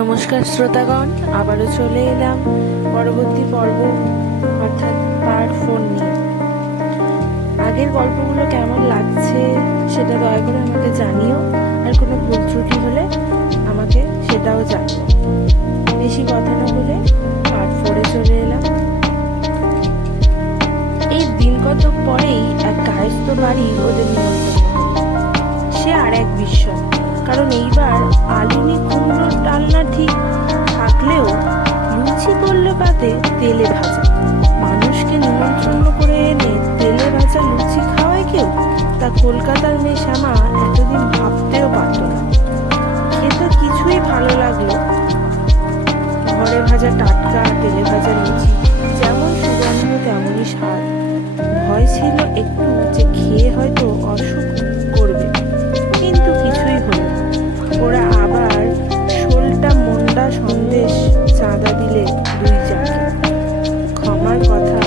নমস্কার শ্রোতাগণ, আবারও চলে এলাম পরবর্তী পর্ব অর্থাৎ পার্ট 4 নিয়ে। আগের গল্পগুলো কেমন লাগছে সেটা দয়া করে আমাকে জানিও, আর কোনো ভুল ত্রুটি হলে আমাকে সেটাও জানিও। বেশি কথা না বলে পার্ট 4-এ চলে এলাম। এই দিন কত পরেই এক কায়স্থ বাড়ি ওদের নিমন্ত্রণ হলো। সে আর এক বিস্ময়, কারণ এইবার আলুনি কুমড়োর ডালনা ঠিক থাকলেও লুচি করলো পাতে তেলে ভাজা। মানুষকে নিমন্ত্রণ করে এনে তেলে ভাজা লুচি খাওয়ায় কেউ? তা কলকাতার মেয়ে শ্যামা এতদিন ভাবতেও পারত না। খেতে কিছুই ভালো লাগলো। ঘরে ভাজা টাটকা তেলে ভাজা লুচি যেমন সুগন্ধ তেমনই স্বাদ। ভয় ছিল একটু যে খেয়ে হয়তো অসুখ করবে, কিন্তু কিছুই হলো না। ওরা আবার শোলটা মন্ডা সন্দেশ চাঁদা দিলে দুই জাকে। ক্ষমার কথা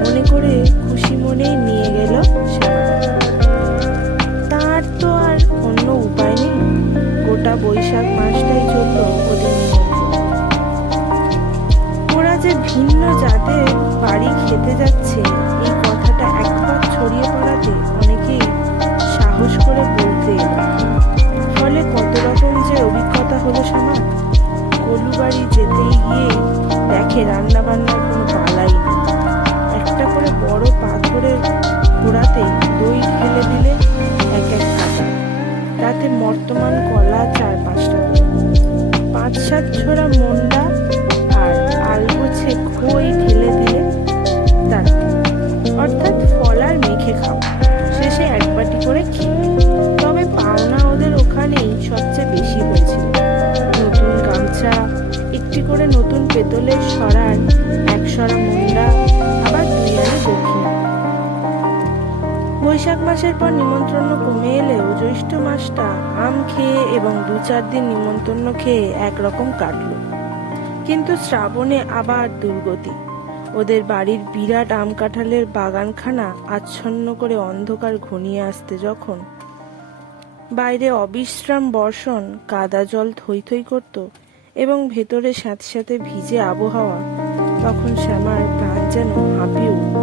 মনে করে খুশি মনেই নিয়ে গেল শ্যামা। তার তো আর অন্য উপায় নেই। গোটা বৈশাখ মাসটাই চলল ওদের নিমন্ত্রণ। ওরা যে ভিন্ন জাতের বাড়ি খেতে যাচ্ছে এই কথাটা একবার ছড়িয়ে পড়াতে অনেকেই সাহস করে বলতে এলো। ফলে কত রকম যে অভিজ্ঞতা হলো শ্যামার। কলু বাড়ি যেতেই গিয়ে দেখে রান্না বান্নার কোনো পালাই নেই। একটা করে বড় পাথরের ঘোড়াতে দই ঢেলে দিলে এক এক কাটা, তাতে মর্তমান কলা 4-5টা করে, 5-7 ছোড়া মন্ডা আর আলগোছে খই ঢেলে দিলে তাতে, অর্থাৎ ফলার মেখে খাওয়া। শেষে এক বাটি করে খেয়ে। তবে পাওনা ওদের ওখানেই সবচেয়ে বেশি হয়েছিল। নতুন গামছা, একটি করে নতুন পেতলের সরার, 1 সরা মুন্ডা, আবার 2 আলি দক্ষিণা। বৈশাখ মাসের পর নিমন্ত্রণ কমে এলেও জ্যৈষ্ঠ মাসটা আম খেয়ে এবং 2-4 দিন নিমন্ত্রণ খেয়ে একরকম কাটলো। কিন্তু শ্রাবণে আবার দুর্গতি। ওদের বাড়ির বিরাট আম কাঁঠালের বাগানখানা আচ্ছন্ন করে অন্ধকার ঘনিয়ে আসতে যখন বাইরে অবিশ্রাম বর্ষণ, কাদা জল থই থই করত এবং ভেতরে স্যাঁতে স্যাঁতে ভিজে আবহাওয়া, তখন শ্যামার প্রাণ যেন হাঁপিয়ে উঠত।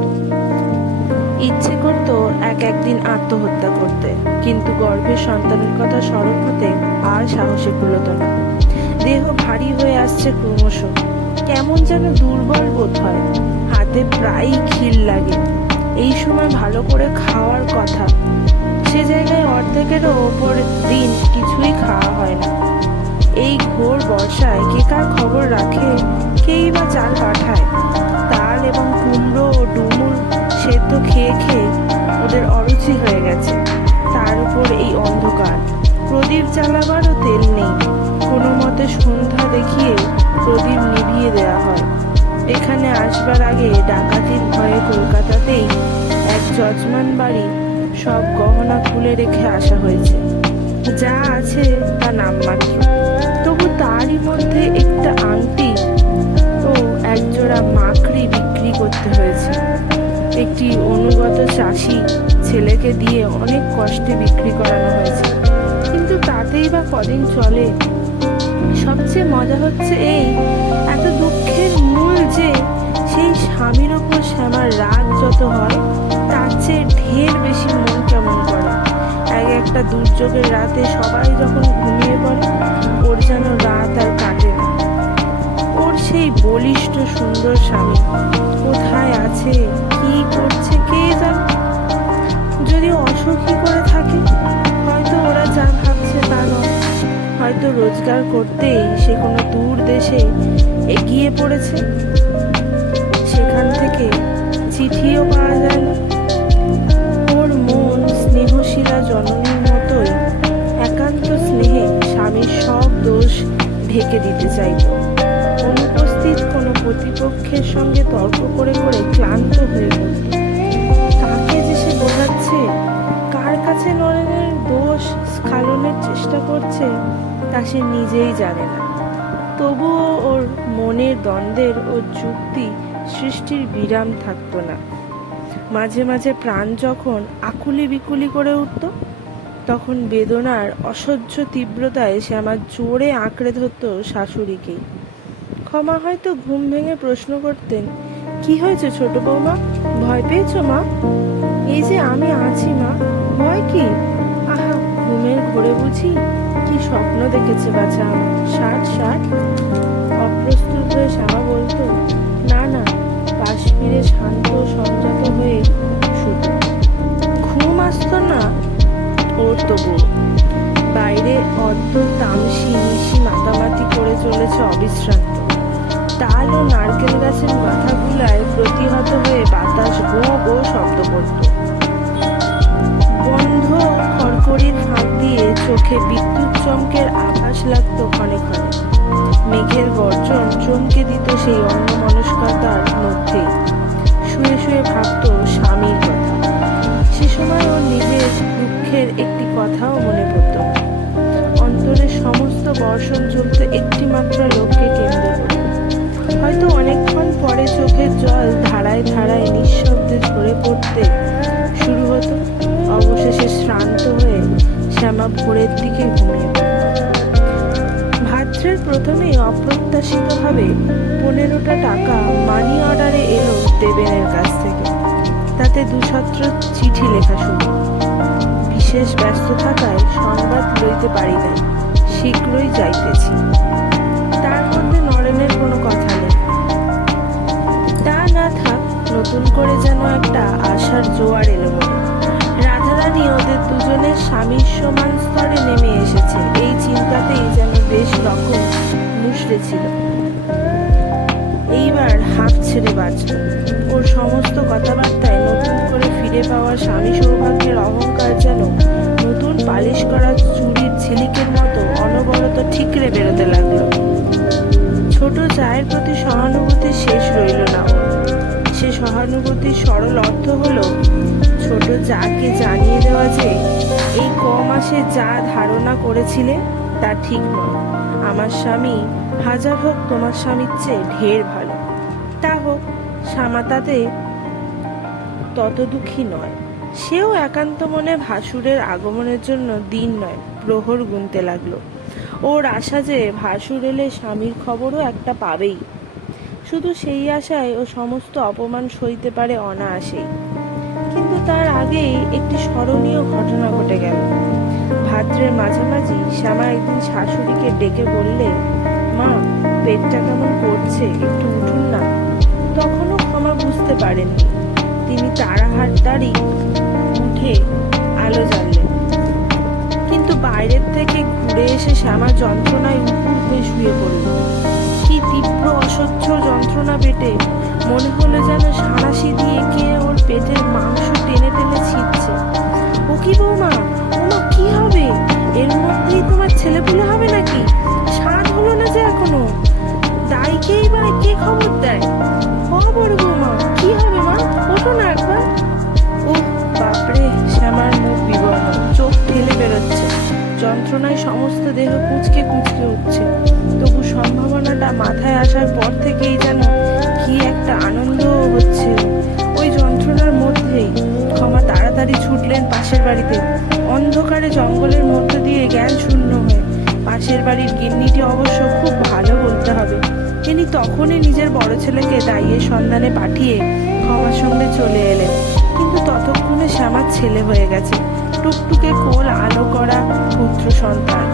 ইচ্ছে করত একদিন আত্মহত্যা করতে, কিন্তু গর্ভের সন্তানের কথা স্মরণ হতে আর সাহসে কুলত না। দেহ ভারী হয়ে আসছে ক্রমশ, কেমন যেন দুর্বল বোধ হয়। হাতে প্রায়ই খিল লাগে। এই সময় ভালো করে খাওয়ার কথা, সে জায়গায় অর্ধেকেরও ওপর দিন কিছুই খাওয়া হয় না। এই ঘোর বর্ষায় কে কার খবর রাখে, কেই বা চাল পাঠায়। তাল এবং কুমড়ো ও ডুমুর সেদ্ধ খেয়ে খেয়ে ওদের অরুচি হয়ে গেছে। তার উপর এই অন্ধকার, প্রদীপ জ্বালাবারও তেল নেই। কোনো মতে সন্ধ্যা দেখিয়ে প্রদীপ নিভিয়ে দেওয়া হয়। এখানে আসবার আগে ডাকাতির ভয়ে কলকাতাতেই এক যজমান বাড়ি সব গহনা খুলে রেখে আসা হয়েছে। যা আছে তা নামমাত্র, তবু তারই মধ্যে একটা আংটি ও একজোড়া মাকড়ি বিক্রি করতে হয়েছে। একটি অনুগত চাষি ছেলেকে দিয়ে অনেক কষ্টে বিক্রি করানো হয়েছে, কিন্তু তাতেই বা কদিন চলে। সবচেয়ে মজা হচ্ছে এই, এত দুঃখের মূল যে সেই স্বামীর ওপর শ্যামার রাগ যত হয় তার চেয়ে ঢের বেশি মন কেমন করে। একটা দুর্যোগের রাতে সবাই যখন ঘুমিয়ে পড়ে, ওর যেন রাত আর কাটে না। ওর সেই বলিষ্ঠ সুন্দর স্বামী কোথায় আছে, কি করছে কে জানে। যদি অসুখী করে থাকে, হয়তো ওরা যা ভাবছে তা নয়। হয়তো রোজগার করতেই সে কোনো দূর দেশে এগিয়ে পড়েছে, সেখান থেকে চিঠিও পাওয়া যায় না। ওর মন স্নেহশীলা জননীর মতোই একান্ত স্নেহে স্বামীর সব দোষ ঢেকে দিতে চাইত। অনুপস্থিত কোনো প্রতিপক্ষের সঙ্গে তর্ক করে করে ক্লান্ত হয়ে পড়ত। কাকে যে সে বোঝাচ্ছে, কার কাছে নরেনের দোষ স্খালনের চেষ্টা করছে, তা সে নিজেই জানে না। তবুও ওর মনের দ্বন্দ্বের ও যুক্তি সৃষ্টির বিরাম থাকতো না। মাঝে মাঝে প্রাণ যখন আকুলি বিকুলি করে উঠত, তখন বেদনার অসহ্য তীব্রতায় শ্যামা জোরে আঁকড়ে ধরত শাশুড়িকেই। ক্ষমা হয়তো ঘুম ভেঙে প্রশ্ন করতেন, কি হয়েছে ছোট বৌমা, ভয় পেয়েছো মা? এই যে আমি আছি মা, ভয় কি? আহা, ঘুমের ঘোরে বুঝি? কি স্বপ্ন দেখেছে বাছা আমার, ষাট ষাট। অপ্রস্তুত হয়ে শ্যামা বলতো, না না। পাশ ফিরে শান্ত সংযত হয়ে শুধু ঘুম আসতো না ওর তবু। বাইরে অদ্য তামসি নিশি মাতামাতি করে চলেছে অবিশ্রান্ত। তাল ও নারকেল গাছের মাথাগুলায় প্রতিহত হয়ে বাতাস গো গো শব্দ করত। বন্ধ খড়খড়ির ফাঁক দিয়ে চোখে বিদ্যুৎ চমকের আভাস লাগতো ক্ষণে ক্ষণে। মেঘের গর্জন চমকে দিত সেই অন্যমনস্কতার মধ্যে। শুয়ে শুয়ে ভাবত স্বামীর কথা। সে সময় ওর নিজের দুঃখের একটি কথাও মনে পড়ত না। অন্তরের সমস্ত বর্ষণ চলত একটি মাত্র লোককে কেন্দ্র করে। হয়তো অনেকক্ষণ পরে চোখের জল ধারায় ধারায় নিঃশব্দে ঝরে পড়তে শুরু হতো। অবশেষে শ্রান্ত হয়ে শ্যামা ভোরের দিকে ঘুমিয়ে পড়ত। ভাদ্রের প্রথমেই অপ্রত্যাশিতভাবে 15টা টাকা মানি অর্ডারে এলো দেবেনের কাছ থেকে। তাতে 2 ছত্র চিঠি লেখা শুরু। বিশেষ ব্যস্ত থাকায় সংবাদ লইতে পারি নাই, শীঘ্রই যাইতেছি। তার মধ্যে নরেনের কোনো কথা নেই। তা না থাক, নতুন করে যেন একটা আশার জোয়ার এলো মনে। রাধারানী ওদের দুজনের স্বামীর সমান স্তরে নেমে এসেছে, এই চিন্তাতেই যেন বেশ রকম মুষড়ে ছিল। এইবার হাঁপ ছেড়ে বাঁচল। ওর সমস্ত কথাবার্তায় নতুন করে ফিরে পাওয়া স্বামী সৌভাগ্যের অহংকার যেন নতুন পালিশ করা চুড়ির ঝিলিকের মতো অনবরত ঠিকরে বেরোতে লাগলো। ছোট জায়ের প্রতি সহানুভূতি শেষ রইল না। সে সহানুভূতির সরল অর্থ হলো ছোট জাকে জানিয়ে দেওয়া যে এই মাসে যা ধারণা করেছিলে তা ঠিক নয়। আমার স্বামী হাজার হোক তোমার স্বামীর চেয়ে ঢের ভালো। তা হোক, শ্যামা তাতে তত দুঃখী নয়। সেও একান্ত মনে ভাসুরের আগমনের জন্য দিন নয় প্রহর গুনতে লাগলো। ওর আশা যে ভাসুর এলে স্বামীর খবরও একটা পাবেই। শুধু সেই আশায় ও সমস্ত অপমান সইতে পারে অনায়াসেই। কিন্তু তার আগেই একটি স্মরণীয় ঘটনা ঘটে গেল। ভাদ্রের মাঝামাঝি শ্যামা একদিন শাশুড়িকে ডেকে বললে, মা, পেটটা কেমন করছে, একটু উঠুন না। তখনও ক্ষমা বুঝতে পারেননি। তিনি তাড়াতাড়ি উঠে আলো জ্বাললেন। কিন্তু বাইরের থেকে ঘুরে এসে শ্যামা যন্ত্রণায় উপুর হয়ে শুয়ে পড়ল। কি তীব্র অসহ্য যন্ত্রণা পেটে! মনে হলো যেন সাঁড়াশি দিয়ে কে ওর পেটের মাংস টেনে টেনে ছিঁড়ছে। ও কি বৌমা, ওমা, কি হবে? এর মধ্যেই তোমার ছেলেপুলে হবে নাকি? স্বাদ হলো না যে এখনো। দাইকেই বা কে খবর দেয়? খবর বৌমা, কি হবে মা? ওঠো না একবার। ওহ বাপরে! শ্যামার মুখ বিবর্ণ, চোখ ঠেলে বেরোচ্ছে। যন্ত্রণায় সমস্ত দেহ কুঁচকে কুঁচকে উঠছে। তবু সম্ভাবনাটা মাথায় আসার পর থেকেই যেন কি একটা আনন্দ হচ্ছে। ওই যন্ত্রণার মধ্যেই ক্ষমা তাড়াতাড়ি ছুটলেন পাশের বাড়িতে। অন্ধকারে জঙ্গলের মধ্য দিয়ে জ্ঞান শূন্য হয়ে। পাশের বাড়ির গিন্নিটি অবশ্য খুব ভালো বলতে হবে। তিনি তখনই নিজের বড় ছেলেকে দাইয়ের সন্ধানে পাঠিয়ে ক্ষমার সঙ্গে চলে এলেন। কিন্তু ততক্ষণে শ্যামার ছেলে হয়ে গেছে, টুকটুকে কোল আলো করা পুত্র সন্তান।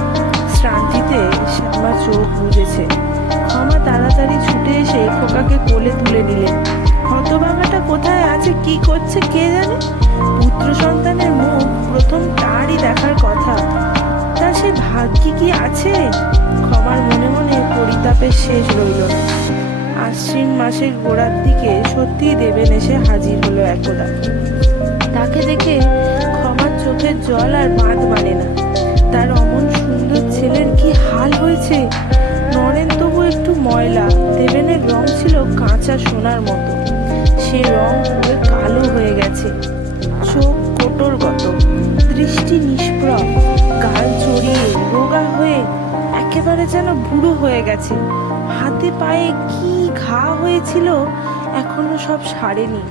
শ্রান্তিতে শ্যামা চোখ বুজেছে। ক্ষমা তাড়াতাড়ি ছুটে এসে খোকাকে কোলে তুলে নিলেন। হতভাগাটা কোথায় আছে, কি করছে কে জানে। পুত্র সন্তানের মুখ প্রথম তারই দেখার কথা। তা সে ভাগ্যে কি আছে? ক্ষমার মনে মনে পরিতাপের শেষ রইল না। আশ্বিন মাসের গোড়ার দিকে সত্যিই দেবেন এসে হাজির হলো একদা। তাকে দেখে ক্ষমার চোখের জল আর বাঁধ মানে না। তার অমন সুন্দর ছেলের কি হাল হয়েছে! নরেন তবু একটু ময়লা, দেবেনের রং ছিল কাঁচা সোনার মতো। সে রং পুরো কালো হয়ে গেছে। চোখ কোটরগত, দৃষ্টি নিষ্প্রভ, গাল চড়িয়ে রোগা হয়ে একেবারে যেন বুড়ো হয়ে গেছে। হাতে পায়ে কি ঘা হয়েছিল এখনো সব সারেনি।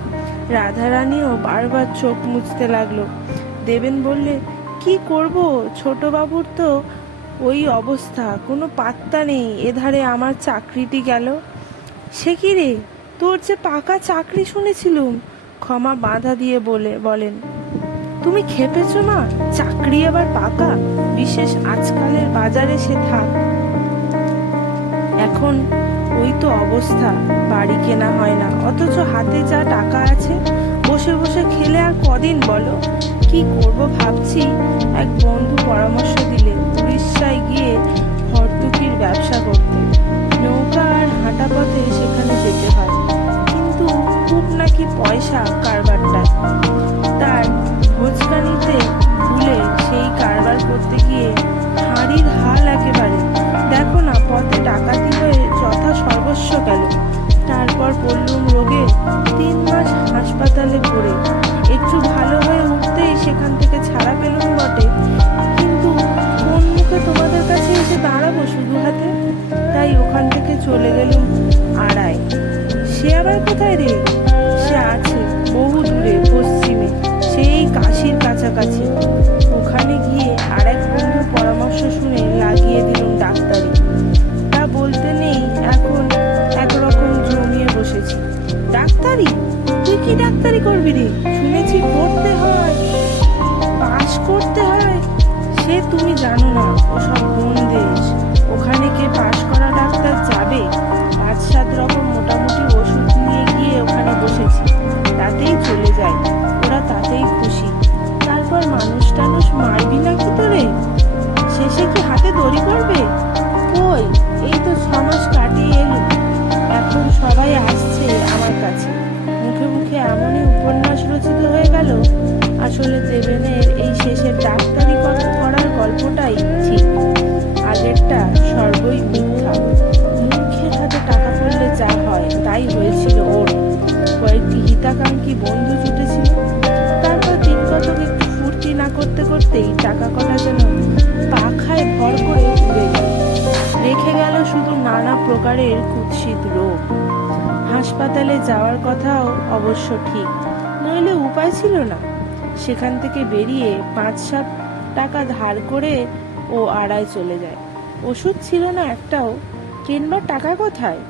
রাধারানীও বারবার চোখ মুছতে লাগলো। দেবেন বললে, কি করব, ছোট বাবুর তো ওই অবস্থা, কোনো পাত্তা নেই। এধারে আমার চাকরিটি গেল। সে কি রে, তোর যে পাকা চাকরি শুনেছিলুম? ক্ষমা বাধা দিয়ে বলেন, তুমি খেপেছো মা? চাকরি আবার পাকা? বিশেষ আজকালের বাজারে সে থাক। এখন ওই তো অবস্থা, বাড়ি কেনা হয় না, অথচ হাতে যা টাকা আছে বসে বসে খেলে আর কদিন বলো? কি করব ভাবছি। এক বন্ধু পরামর্শ দিলে উড়িষ্যায় গিয়ে ভর্তুকির ব্যবসা করতে। নৌকা আর হাঁটা পথে সেখানে যেতে হয়, কিন্তু খুব নাকি পয়সা কারবারটায়। তার ভোজকানিতে ভুলে সেই কারবার করতে গিয়ে হাঁড়ির হাল একেবারে। দেখো না, পথে ডাকাতি হয়ে যথা সর্বস্ব গেল। তারপর পড়লুম রোগে, 3 মাস হাসপাতালে পড়ে একটু ভালো হয়ে উঠতেই সেখান থেকে ছাড়া পেলুম বটে, কিন্তু কোন মুখে তোমাদের কাছে এসে দাঁড়াবো শুধু হাতে? তাই ওখান থেকে চলে গেলুম আড়াই। সে আবার কোথায় রে? সে আছে বহু দূরে, পশ্চিমে, সেই কাশির কাছাকাছি। ওখানে গিয়ে আর এক বন্ধুর পরামর্শ শুনে লাগিয়ে দিলুম ডাক্তারি। তা বলতে নেই, এখন একরকম জমিয়ে বসেছি। ডাক্তারি? তুই কি ডাক্তারি করবি রে? শুনেছি পড়তে হয়, পাস করতে হয়। সে তুমি জানো না, ওসব কোন দেশ? ওখানে কে পাস করা ডাক্তার যাবে? 5-7 রকম মোটামুটি ওষুধ নিয়ে গিয়ে ওখানে বসেছি, তাতেই চলে যায়, ওরা তাতেই খুশি। তারপর মানুষ টানুষ মারবি নাকি তোরে? শেষে কি হাতে দড়ি পড়বে? কই, এই তো 6 মাস কাটিয়ে এলো, এখন সবাই আসছে আমার কাছে। মুখে মুখে এমনই উপন্যাস রচিত হয়ে গেল। আসলে দেবেনের এই শেষের ডাক্তারি করার গল্পটাই ঠিক, আগেরটা সর্বই মিথ্যা। মুখের হাতে টাকা পড়লে যা হয় তাই হয়েছিল ওর। কয়েকটি হিতাকাঙ্ক্ষী বন্ধু জুটেছিল। তারপর দিন কতক একটু ফুর্তি না করতে করতেই টাকা কটা যেন পাখায় ভর করে উড়ে গেল। রেখে গেল শুধু নানা প্রকারের কুৎসিত রোগ। হাসপাতালে যাওয়ার কথাও অবশ্য ঠিক, নইলে উপায় ছিল না। সেখান থেকে বেরিয়ে 5-7 টাকা ধার করে ও আড়াই চলে যায়। ওষুধ ছিল না একটাও, কেনবার টাকা কোথায়?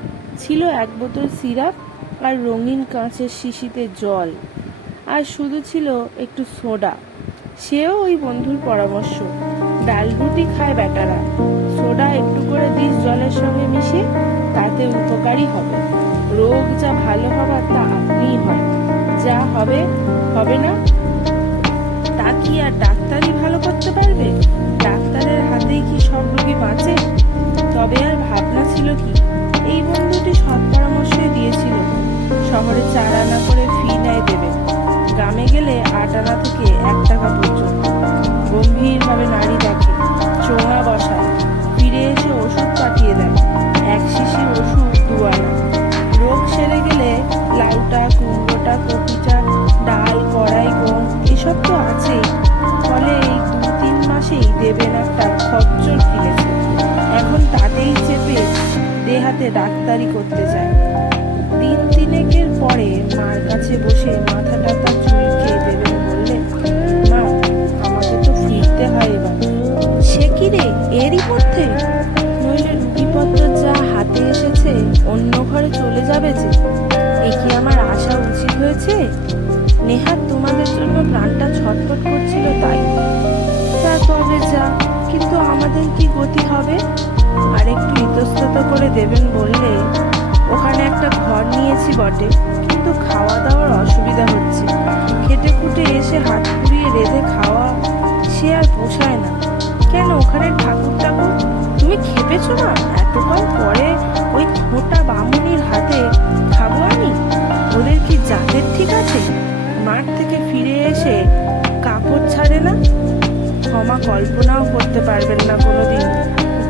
ছিল 1 বোতল সিরাপ আর রঙিন কাঁচের শিশিতে জল, আর শুধু ছিল একটু সোডা। সেও ওই বন্ধুর পরামর্শ, ডাল রুটি খায় বেটারা, সোডা একটু করে দিস জলের সঙ্গে মিশিয়ে, তাতে উপকারী হবে। রোগ যা ভালো হবার তা আপনিই হয়, যা হবে হবে না। তা কি আর ডাক্তারই ভালো করতে পারবে? ডাক্তারের হাতেই কি সব রোগী বাঁচে? তবে আর ভাবনা ছিল কি, এই বন্ধুটি সৎ পরামর্শই দিয়েছিল। শহরে 4 আনা করে ফি নেয় দেবে, গ্রামে গেলে 8 আনা থেকে 1 টাকা পর্যন্ত। গম্ভীরভাবে নাড়ি দেখে, চোঙা বসায়, ফিরে এসে ওষুধ পাঠিয়ে দেয়। 1 শিশি ওষুধ 2 আনা। রোগ সেরে গেলে লাউটা, কুমড়োটা, কপিটা, ডাল, কড়াই, গম এসব তো আছেই। ফলে এই 2-3 মাসেই দেবেন একটা খচ্চর কিনেছে। এখন তাতেই চেপে দেহাতে ডাক্তারি করতে যায়। 3-3 পরে মার কাছে বসে মাথা টাথা চুলকে দেবেন বললে, মা, আমাকে তো ফিরতে হয় এবার। সে কি রে, এরই মধ্যে? নইলে রুগীপত্র যা হাতে এসেছে অন্য ঘরে চলে যাবে যে। এ কি আমার আশা উচিত হয়েছে? নেহাত তোমাদের জন্য প্রাণটা ছটফট করছিল তাই। তা তবে যা, কিন্তু আমাদের কি গতি হবে? আর একটু ইতস্তত করে দেবেন বললে, ওখানে একটা ঘর নিয়েছি বটে, কিন্তু খাওয়া দাওয়ার অসুবিধা হচ্ছে। খেটে খুটে এসে হাত পুড়িয়ে রেঁধে খাওয়া সে আর পোষায় না। কেন, ওখানে ঠাকুর টাকুর? তুমি খেপেছো না? এতকাল পরে ওই খোঁটা বামুনির হাতে খাবো আমি? ওদের কি জাতের ঠিক আছে? মাঠ থেকে ফিরে এসে কাপড় ছাড়ে না। ক্ষমা কল্পনাও করতে পারবেন না কোনোদিন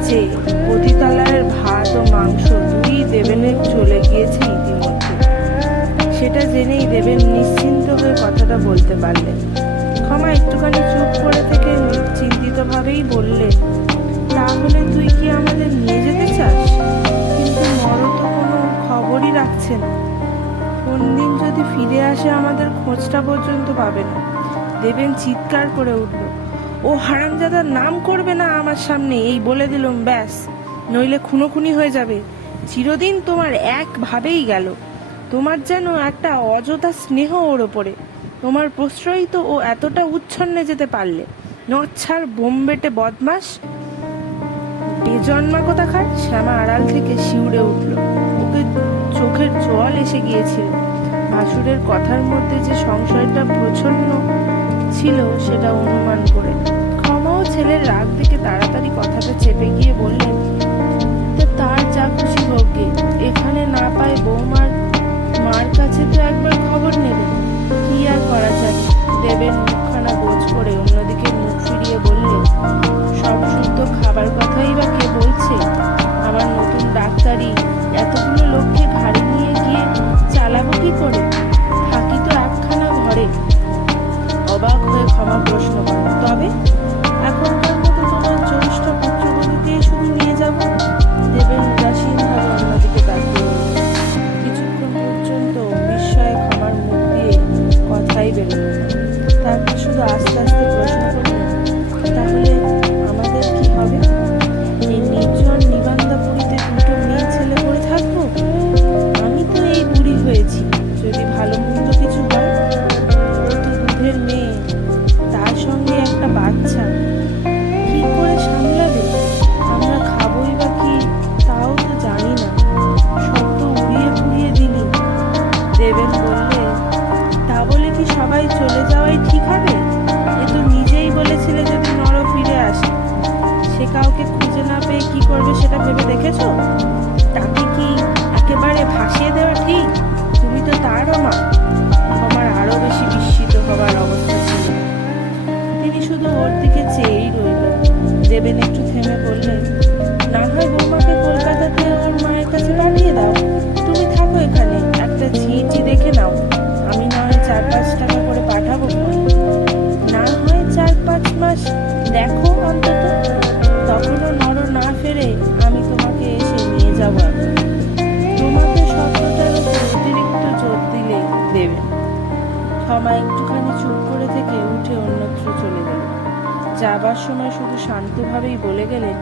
যে পতিতালয়ের ভাত ও মাংস 2ই দেবেনের চলে গিয়েছে ইতিমধ্যে। সেটা জেনেই দেবেন নিশ্চিন্ত হয়ে কথাটা বলতে পারলেন। ক্ষমা একটুখানি চুপ করে থেকে চিন্তিতভাবেই বললেন, তাহলে তুই কি আমাদের নিয়ে যেতে চাস? কিন্তু নর তো কোনো খবরই রাখছে না। কোন দিন যদি ফিরে আসে আমাদের খোঁজটা পর্যন্ত পাবে না। দেবেন চিৎকার করে উঠল, ও হারামজাদার নাম করবে না আমার সামনে, এই বলে দিলুম, ব্যাস, নইলে খুনোখুনি হয়ে যাবে। চিরদিন তোমার একভাবেই গেল। তোমার যেন একটা অযথা স্নেহ ওর ওপরে। তোমার প্রশ্রয়ই তো ও এতটা উচ্ছন্নে যেতে পারলে। নচ্ছার বোমবেটে বদমাস, বেজন্মা কোথাকার। শ্যামা আড়াল থেকে শিউরে উঠল। ওকে চোখের জল এসে গিয়েছিল। ভাসুরের কথার মধ্যে যে সংশয়টা প্রচ্ছন্ন ছিল সেটা অনুমান করে। ক্ষমাও ছেলের রাগ দেখে তাড়াতাড়ি কথাটা চেপে গিয়ে বললেন, তার যা খুশি হোক গে, এখানে না পায় বৌমার মার কাছে তো একবার খবর নেবে। কি আর করা যায়। দেবের মুখখানা গোছ করে অন্যদিকে মুখ ফিরিয়ে বললে, সব শুদ্ধ খাবার কথাই বা কে বলছে? আমার নতুন ডাক্তারি এতগুলো লোককে ঘাড়ি নিয়ে গিয়ে চালাবো কি করে? থাকি তো একখানা ঘরে। অবাক হয়ে ক্ষমা প্রশ্ন করে, তবে এখনকার মতো তোমার জ্যৈষ্ঠ পুত্রবধূকেই শুধু নিয়ে যাব? দেবেন উদাসীন ভাবে অন্যদিকে তাকিয়ে রইল। কিছুক্ষণ পর্যন্ত বিস্ময়ে ক্ষমার মুখ দিয়ে কথাই বেরোল না। তারপর শুধু আস্তে আস্তে প্রশ্ন করলেন, তাহলে আমাদের কি হবে? এই নির্জন নিবান্দাপুরীতে দুটো মেয়ে ছেলে পড়ে থাকবো? আমি তো এই বুড়ি হয়েছি, যদি ভালো মন্দ কিছু হয়। ও তো দুধের মেয়ে, তার সঙ্গে একটা বাচ্চা, কি করে সামলাবে? আমরা খাবোই বা কি তাও তো জানি না। সব তো উড়িয়ে পুড়িয়ে দিলি। দেবেন বললে, তা বলে কি সবাই চলে যাওয়াই ঠিক হবে? এ তো নিজেই বলেছিলে যদি নর ফিরে আসে। সে কাউকে খুঁজে না পেয়ে কি করবে সেটা ভেবে দেখেছো? তাকে কি একেবারে ভাসিয়ে দেওয়া ঠিক? তুমি তো তারও মা। আমার আরো বেশি বিস্মিত হবার অবস্থা ছিল। তিনি শুধু ওর দিকে চেয়েই রইলেন। দেবেন একটু থেমে বললেন, না হয় বৌমাকে কলকাতাতে ওর মায়ের কাছে পাঠিয়ে দাও। তুমি থাকো এখানে, একটা ঝিঁটি দেখে নাও। আমি না হয় 4-5 টাকা করে পাঠাবো। না হয় 4-5 মাস দেখো অন্তত, তখনও নর না ফেরে আমি তোমাকে এসে নিয়ে যাবো। তোমাকে শব্দটার উপর অতিরিক্ত জোর দিলে দেবে। ক্ষমা একটুখানি চুপ করে থেকে উঠে অন্যত্র চলে গেল। যাবার সময় শুধু শান্তভাবেই বলে গেলেন,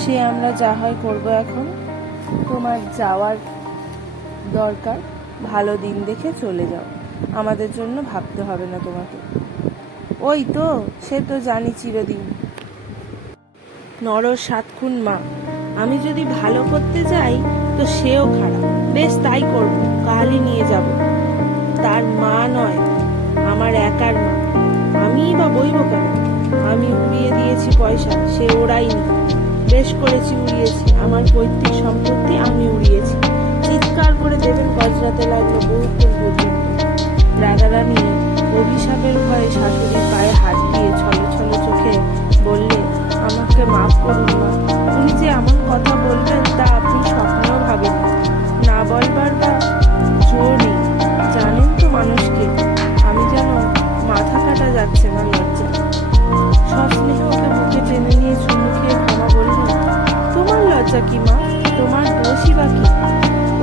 সে আমরা যা হয় করবো। এখন তোমার যাওয়ার দরকার, ভালো দিন দেখে চলে যাও। আমাদের জন্য ভাবতে হবে না তোমাকে। ওই তো, সে তো জানি চিরদিন নর 7 খুন মা। আমি যদি ভালো করতে যাই তো সেও খারাপ। বেশ, তাই করবো, কালই নিয়ে যাব। তার মা নয়, আমার একার মা। আমিই বা বইব কেন? আমি উড়িয়ে দিয়েছি পয়সা, সে ওড়াইনি। বেশ করেছি, উড়িয়েছি। আমার পৈতৃক সম্পত্তি আমি উড়িয়েছি। চিৎকার করে দেবেন গজরাতে লাগলো বহুক্ষণ পর্যন্ত। রাধারানী অভিশাপের ভয়ে শাশুড়ির পায়ে হাত দিয়ে ছলো ছলো চোখে বললে, আমাকে মাফ করুন মা। উনি যে এমন কথা বলবেন তা আপনি স্বপ্নেও ভাবেন না বলবার বা জোর নেই। জানেন তো মানুষকে, আমি যেন মাথা কাটা যাচ্ছে না লজ্জা। সস্নেহে ওকে বুকে টেনে নিয়ে চুমু খেয়ে ক্ষমা বললেন, তোমার লজ্জা কি মা? তোমার দোষই বা কি?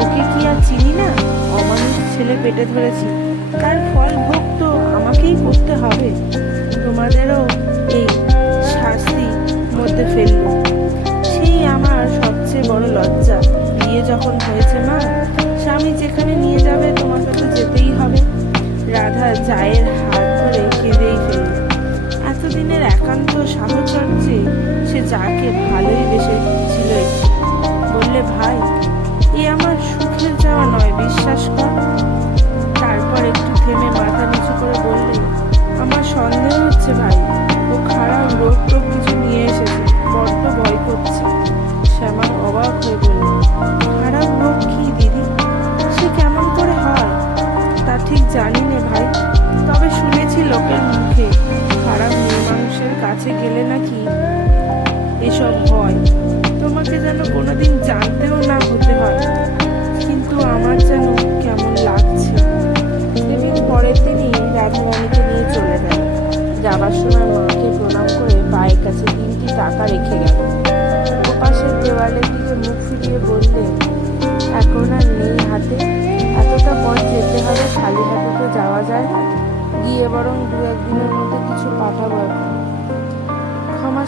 ওকে কি আর চিনি না? অমানুষ ছেলে পেটে ধরেছি, তার ফল ভোগ তো আমাকেই করতে হবে। তোমাদেরও এই শাস্তি মধ্যে ফেলল, সেই আমার সবচেয়ে বড় লজ্জা। বিয়ে যখন হয়েছে মা, স্বামী যেখানে নিয়ে যাবে তোমাকে তো যেতেই হবে। রাধা জায়ের হাত ধরে কেঁদেই ফেলল। এতদিনের একান্ত সাহচর্যে সে যাকে ভালোই বেসেছিল একটু। বললে, ভাই, এ আমার সুখের যাওয়া নয়, বিশ্বাস কর। তারপর একটু থেমে মাথা নিচু করে বললে, আমার সন্দেহ হচ্ছে ভাই, ও খারাপ রোগ টোগ কিছু নিয়ে এসেছে, বড্ড ভয় করছে। শ্যামা অবাক হয়ে বলল, খারাপ রোগ কি দিদি? সে কেমন করে হয় তা ঠিক জানি নে ভাই, তবে শুনেছি লোকের মুখে খারাপ মীমাংসের কাছে গেলে নাকি এসব হয়। তোমাকে যেন কোনোদিন জানতেও না হতে হয়, কিন্তু আমার যেন কেমন লাগছে। সেদিন পরের দিনই রাধারানীকে নিয়ে চলে গেল। যাবার সময় মাকে প্রণাম করে পায়ের কাছে 3টি টাকা রেখে গেল। ওপাশের দেওয়ালের দিকে মুখ ফিরিয়ে বললে, এখন আর নেই হাতে, এতটা পথ যেতে হবে, খালি হাতে তো যাওয়া যায় না। গিয়ে বরং 2-1 দিনের মধ্যে কিছু পাঠাবো এখন।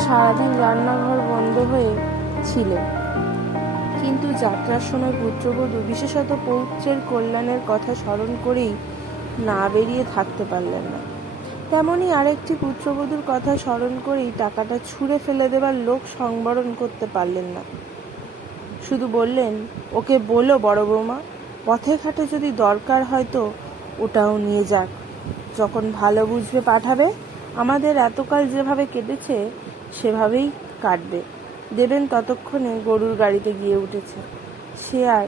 সারাদিন রান্নাঘর বন্ধ হয়ে ছিলেন, কিন্তু যাত্রার সময় পুত্রবধূ বিশেষত পৌত্রের কল্যাণের কথা স্মরণ করেই না বেরিয়ে থাকতে পারলেন না। তেমনি আরেকটি পুত্রবধূর কথা স্মরণ করেই টাকাটা ছুঁড়ে ফেলে দেবার লোক সংবরণ করতে পারলেন না। শুধু বললেন, ওকে বলো বড় বৌমা, পথে ঘাটে যদি দরকার হয় তো ওটাও নিয়ে যাক, যখন ভালো বুঝবে পাঠাবে। আমাদের এতকাল যেভাবে কেটেছে সেভাবেই কাটবে। দেবেন ততক্ষণে গরুর গাড়িতে গিয়ে উঠেছে। সে আর